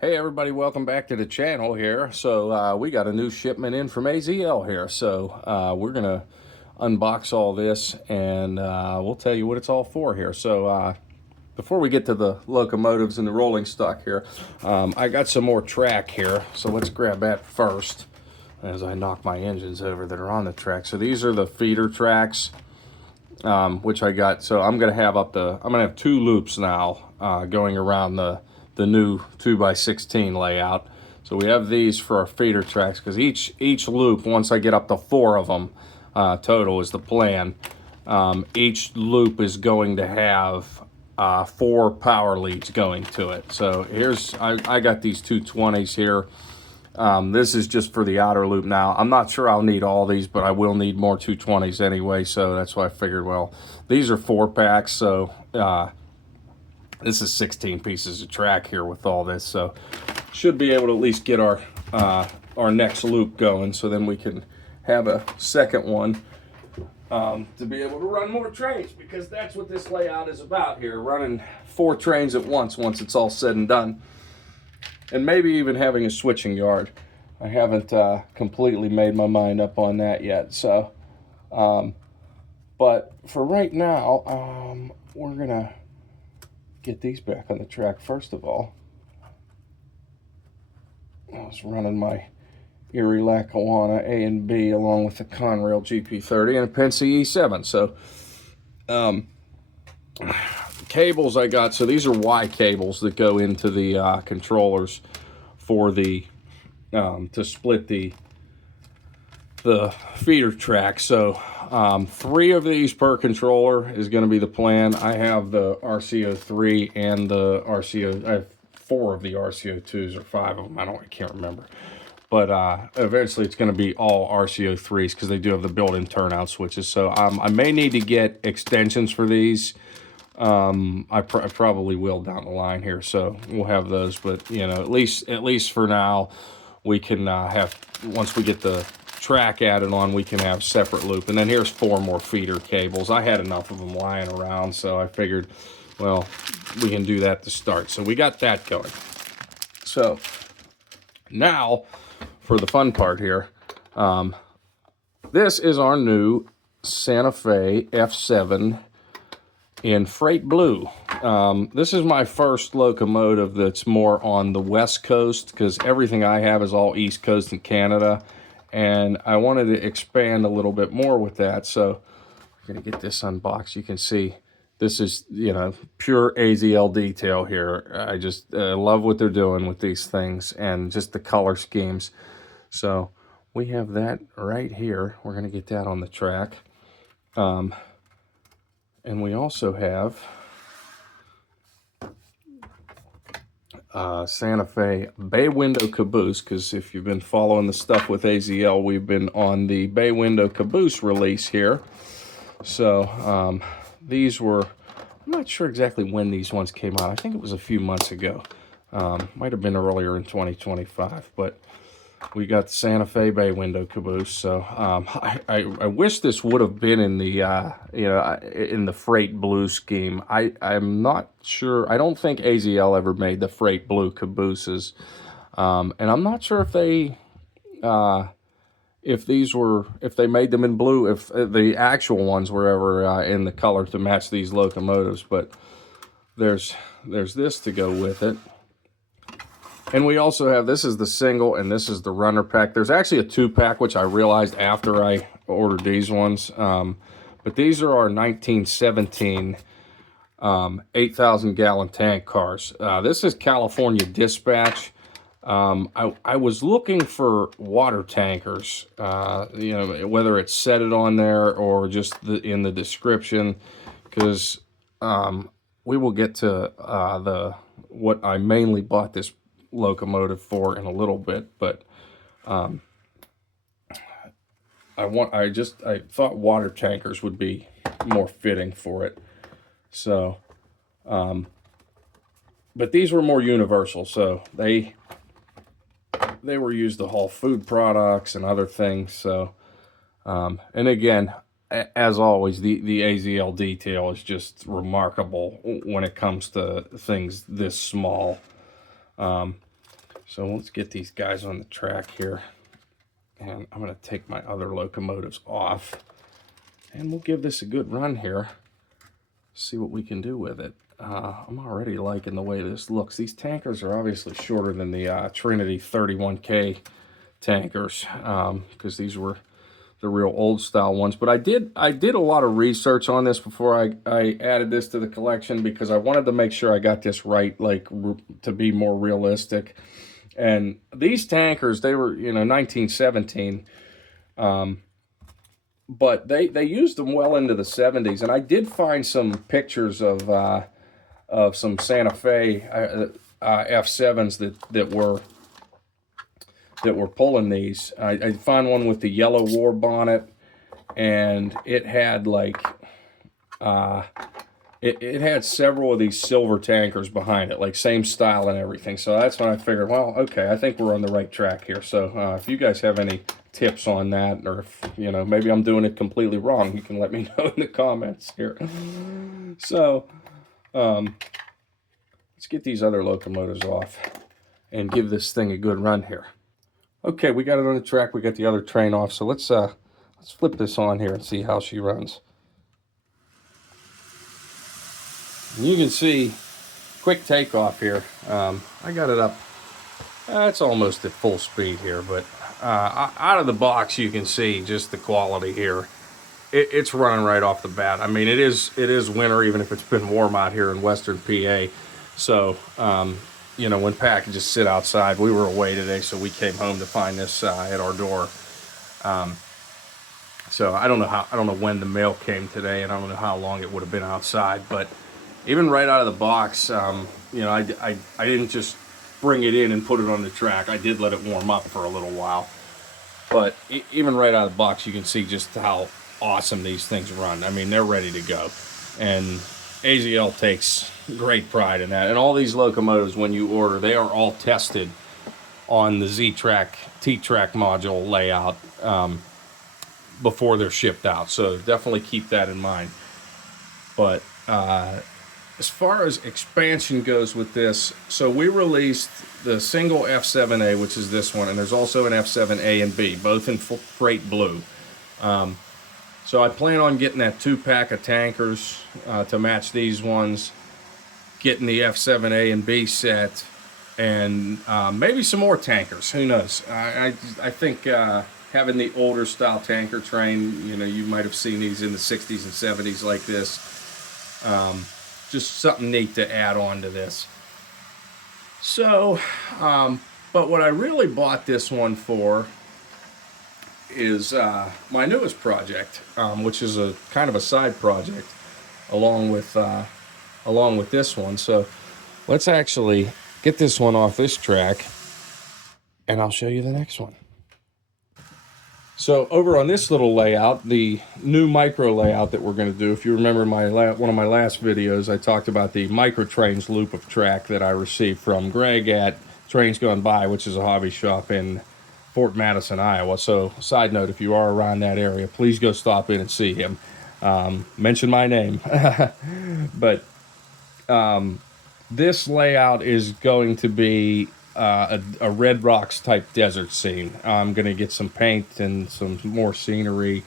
Hey everybody, welcome back to the channel here. So we got a new shipment in from AZL here. So we're gonna unbox all this and we'll tell you what it's all for here. So before we get to the locomotives and the rolling stock here, I got some more track here. So let's grab that first as I knock my engines over that are on the track. So these are the feeder tracks, which I got. So I'm gonna have two loops now going around the new 2x16 layout. So we have these for our feeder tracks because each loop, once I get up to 4 of them total is the plan, each loop is going to have 4 power leads going to it. So I got these 220s here. This is just for the outer loop now. I'm not sure I'll need all these, but I will need more 220s anyway, so that's why I figured, well, these are 4-packs, so this is 16 pieces of track here with all this, so should be able to at least get our next loop going, so then we can have a second one to be able to run more trains, because that's what this layout is about here, running 4 trains at once it's all said and done, and maybe even having a switching yard. I haven't completely made my mind up on that yet, so but for right now, we're gonna get these back on the track. First of all, I was running my Erie Lackawanna A and B along with the Conrail GP30 and a Penske E7. So cables I got, so these are Y cables that go into the controllers for the to split the feeder track. So 3 of these per controller is going to be the plan. I have the RCO3 and the RCO. I have 4 of the RCO2s or 5 of them. I can't remember. But eventually it's going to be all RCO3s because they do have the built-in turnout switches. So I may need to get extensions for these. I probably will down the line here. So we'll have those. But you know, at least for now, we can have, once we get the track added on, we can have separate loop. And then here's 4 more feeder cables. I had enough of them lying around, so I figured, well, we can do that to start. So we got that going. So now for the fun part here, this is our new Santa Fe F7 in freight blue. This is my first locomotive that's more on the West Coast, because everything I have is all East Coast and Canada, and I wanted to expand a little bit more with that. So I'm gonna get this unboxed. You can see this is, you know, pure AZL detail here. I just love what they're doing with these things and just the color schemes. So we have that right here. We're gonna get that on the track. And we also have Santa Fe bay window caboose, because if you've been following the stuff with AZL, we've been on the bay window caboose release here. So these were, I'm not sure exactly when these ones came out. I think it was a few months ago. Might have been earlier in 2025, but we got the Santa Fe bay window caboose. So I wish this would have been in the in the freight blue scheme. I'm not sure. I don't think AZL ever made the freight blue cabooses, and I'm not sure if they if they made them in blue, if the actual ones were ever in the color to match these locomotives. But there's this to go with it. And we also have, this is the single and this is the runner pack. There's actually a 2-pack, which I realized after I ordered these ones. But these are our 1917 8,000 gallon tank cars. This is California Dispatch. I was looking for water tankers, you know, whether it's set it on there or just in the description, because we will get to what I mainly bought this locomotive for in a little bit, but I thought water tankers would be more fitting for it. So but these were more universal, so they were used to haul food products and other things. So and again, as always, the AZL detail is just remarkable when it comes to things this small. So let's get these guys on the track here. And I'm going to take my other locomotives off. And we'll give this a good run here. See what we can do with it. I'm already liking the way this looks. These tankers are obviously shorter than the Trinity 31K tankers, because these were the real old style ones. But I did a lot of research on this before I added this to the collection, because I wanted to make sure I got this right, like to be more realistic. And these tankers, they were, 1917. But they used them well into the 70s, and I did find some pictures of some Santa Fe F7s that were pulling these. I found one with the yellow war bonnet, and it had like it had several of these silver tankers behind it, like same style and everything. So that's when I figured, well, okay, I think we're on the right track here. So if you guys have any tips on that, or if, maybe I'm doing it completely wrong, you can let me know in the comments here. So let's get these other locomotives off and give this thing a good run here. Okay, we got it on the track. We got the other train off. So let's flip this on here and see how she runs. And you can see, quick takeoff here. I got it up. It's almost at full speed here, but out of the box, you can see just the quality here. It's running right off the bat. I mean, it is winter, even if it's been warm out here in Western PA. So, when packages sit outside, we were away today, so we came home to find this at our door. So I don't know when the mail came today, and I don't know how long it would have been outside, but even right out of the box, I didn't just bring it in and put it on the track. I did let it warm up for a little while, but even right out of the box, you can see just how awesome these things run. I mean, they're ready to go, and AZL takes great pride in that. And all these locomotives, when you order, they are all tested on the Z-Track, T-Track module layout before they're shipped out. So definitely keep that in mind. But as far as expansion goes with this, so we released the single F7A, which is this one, and there's also an F7A and B, both in freight blue. So I plan on getting that 2-pack of tankers to match these ones, getting the F7A and B set, and maybe some more tankers. Who knows? I think having the older style tanker train, you might have seen these in the 60s and 70s like this. Just something neat to add on to this. So, but what I really bought this one for is my newest project, which is a kind of a side project along with this one. So let's actually get this one off this track, and I'll show you the next one. So over on this little layout, the new micro layout that we're going to do, if you remember one of my last videos, I talked about the micro trains loop of track that I received from Greg at Trains Gone By, which is a hobby shop in Fort Madison, Iowa. So side note, if you are around that area, please go stop in and see him. Mention my name. But this layout is going to be a Red Rocks type desert scene. I'm going to get some paint and some more scenery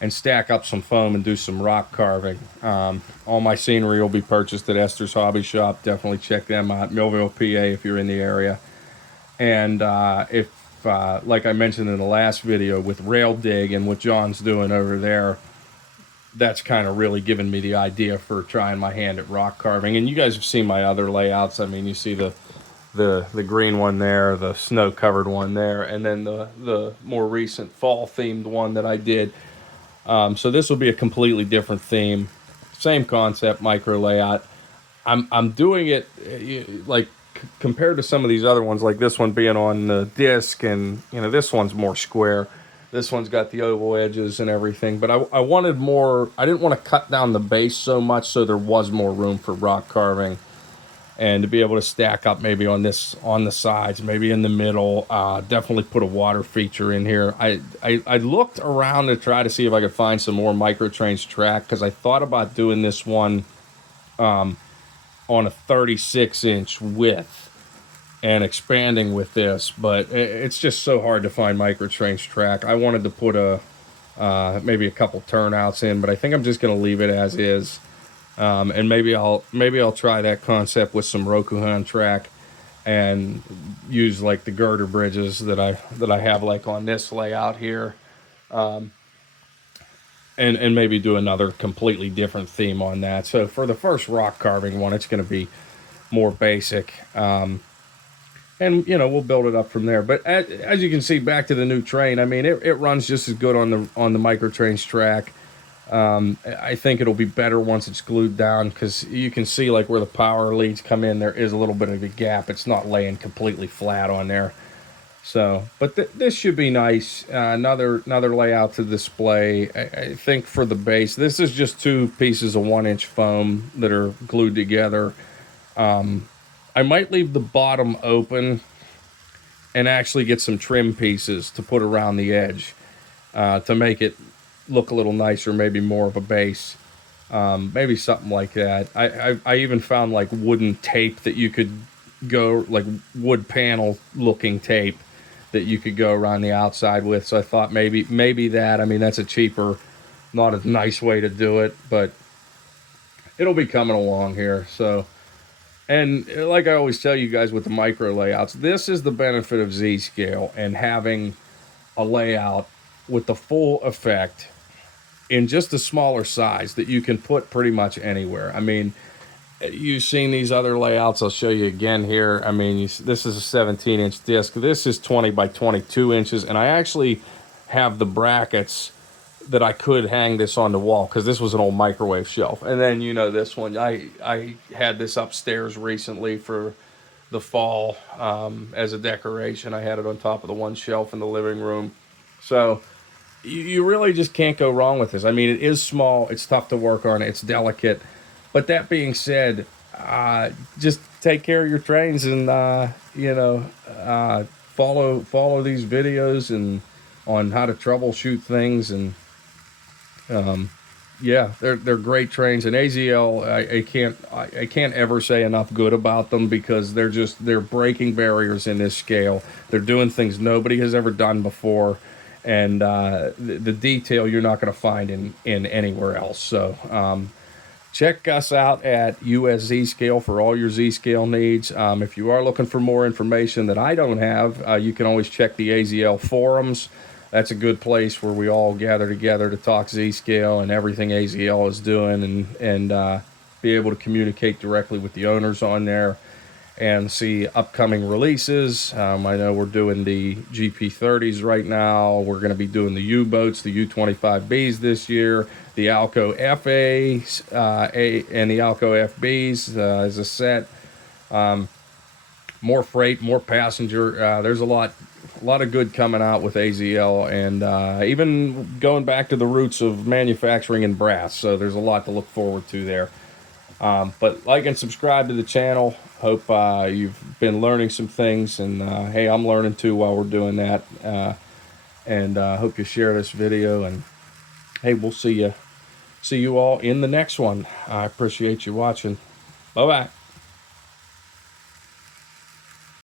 and stack up some foam and do some rock carving. All my scenery will be purchased at Esther's Hobby Shop. Definitely check them out, Millville, PA, if you're in the area. And like I mentioned in the last video with Rail Dig and what John's doing over there, that's kind of really given me the idea for trying my hand at rock carving. And you guys have seen my other layouts. I mean, you see the green one there, the snow covered one there, and then the more recent fall themed one that I did. So this will be a completely different theme, same concept, micro layout. I'm doing it like compared to some of these other ones, like this one being on the disc, and this one's more square. This one's got the oval edges and everything, but I wanted more. I didn't want to cut down the base so much, so there was more room for rock carving, and to be able to stack up maybe on the sides, maybe in the middle. Definitely put a water feature in here. I looked around to try to see if I could find some more micro trains track, because I thought about doing this one on a 36-inch width. and expanding with this, but it's just so hard to find microtrains track. I wanted to put a maybe a couple turnouts in, but I think I'm just going to leave it as is. And maybe I'll try that concept with some Rokuhan track and use like the girder bridges that I have like on this layout here, and maybe do another completely different theme on that. So for the first rock carving one, it's going to be more basic. And we'll build it up from there. But as you can see, back to the new train, I mean, it runs just as good on the microtrains track. I think it'll be better once it's glued down, because you can see like where the power leads come in, there is a little bit of a gap. It's not laying completely flat on there. So, but this should be nice. Another layout to display. I think for the base, this is just two pieces of 1-inch foam that are glued together. I might leave the bottom open and actually get some trim pieces to put around the edge, to make it look a little nicer, maybe more of a base. Maybe something like that. I even found like wooden tape that you could go, like wood panel looking tape that you could go around the outside with. So I thought maybe that, I mean, that's a cheaper, not a nice way to do it, but it'll be coming along here. So, and like I always tell you guys with the micro layouts, this is the benefit of Z-Scale and having a layout with the full effect in just a smaller size that you can put pretty much anywhere. I mean, you've seen these other layouts. I'll show you again here. I mean, this is a 17-inch disc. This is 20 by 22 inches, and I actually have the brackets that I could hang this on the wall, because this was an old microwave shelf. And then this one, I had this upstairs recently for the fall, as a decoration. I had it on top of the one shelf in the living room. So you really just can't go wrong with this. I mean, it is small, it's tough to work on, it's delicate. But that being said, just take care of your trains and follow these videos and on how to troubleshoot things. And yeah, they're great trains. And AZL, I can't ever say enough good about them, because they're breaking barriers in this scale. They're doing things nobody has ever done before, and the detail you're not going to find in anywhere else. So check us out at US Z-Scale for all your Z-Scale needs. If you are looking for more information that I don't have, you can always check the AZL forums. That's a good place where we all gather together to talk Z-Scale and everything AZL is doing, and be able to communicate directly with the owners on there and see upcoming releases. I know we're doing the GP30s right now. We're going to be doing the U-boats, the U-25Bs this year, the Alco FAs, and the Alco FBs as a set. More freight, more passenger. There's a lot of good coming out with AZL, and even going back to the roots of manufacturing in brass. So there's a lot to look forward to there. But like and subscribe to the channel. Hope you've been learning some things, and hey, I'm learning too while we're doing that. And hope you share this video, and hey, we'll see you all in the next one. I appreciate you watching. Bye bye.